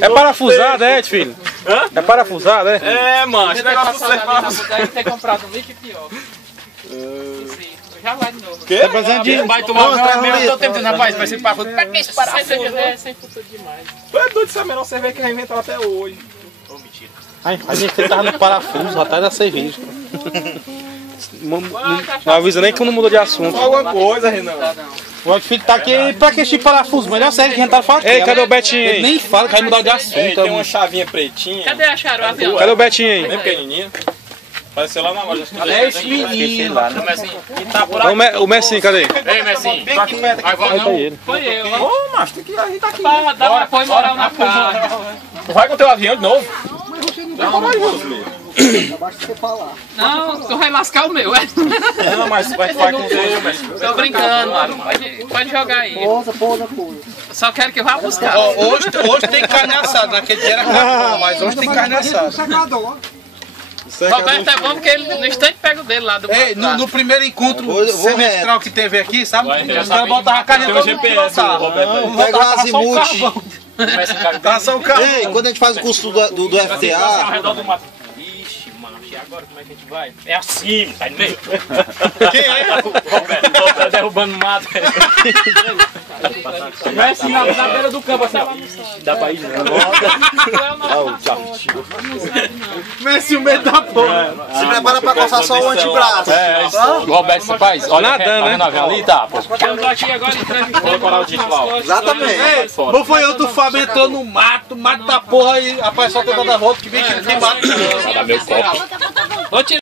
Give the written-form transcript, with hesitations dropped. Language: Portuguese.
É parafusado, é, filho? Hã? É parafusado, é? É, mano, esse negócio do certo. Deve ter comprado um lixo pior. Já vai de novo. Que? Tá precisando de... Vai tomar eu tô tentando, rapaz, vai ser parafuso. Pra que esse parafuso? É sem futuro demais. Tu é doido, isso é a menor cerveja que já inventaram até hoje. Ô, mentira. Ai, a gente tava no parafuso, atrás da cerveja. Não avisa nem que não mudou de assunto. Alguma coisa, Renan. O outro filho tá aqui, pra que esse parafuso? Melhor série que a gente tá falando. Ei, cadê o Betinho aí? Ele nem fala que vai mudar de assunto. Ei, tem uma chavinha pretinha. Cadê a Charo, o avião? Cadê o Betinho aí? Bem pequenininha. Apareceu lá na loja. É esse menino. O Messinho, cadê? Ei, Messinho. Tá aqui perto. Vai, Aí tá ele. Foi eu. Ô, macho, tem que a gente tá aqui. Pra dar um apoio moral na casa. Tu vai com o teu avião de novo? Não, mais Não, tu vai lascar o meu, é? Não, mas vai com o teu, velho. Tô brincando, mano. Pode jogar aí. Só quero que eu vá buscar. Hoje tem carne assada, naquele dia era carne, mas hoje tem carne assada. Roberto é bom porque ele no instante pega o dele lá do Ei, no primeiro encontro semestral que teve aqui, sabe? Os caras botavam a carne Tem o GPS, Roberto. Pega o azimuth. Tá só o carro. Ei, quando a gente faz o curso do FTA, ao redor do mato. Ixi, macho, e agora como é que a gente vai? É assim, tá no meio. Quem é? Roberto derrubando mato. Vai assim na beira do campo, assim, ó. Dá pra ir, né? Messi, o medo da porra. se prepara pra coçar só o antebraço. É, isso. O Roberto, você faz? Olha, Nadando, né? no avião ali, tá, pô. Eu tô aqui agora entrevistando. Exatamente. Não foi eu, o Fábio entrou no mato da porra e a pessoa tentando dar volta que vem que não tem mato. Dá meu copo. Vou tirar.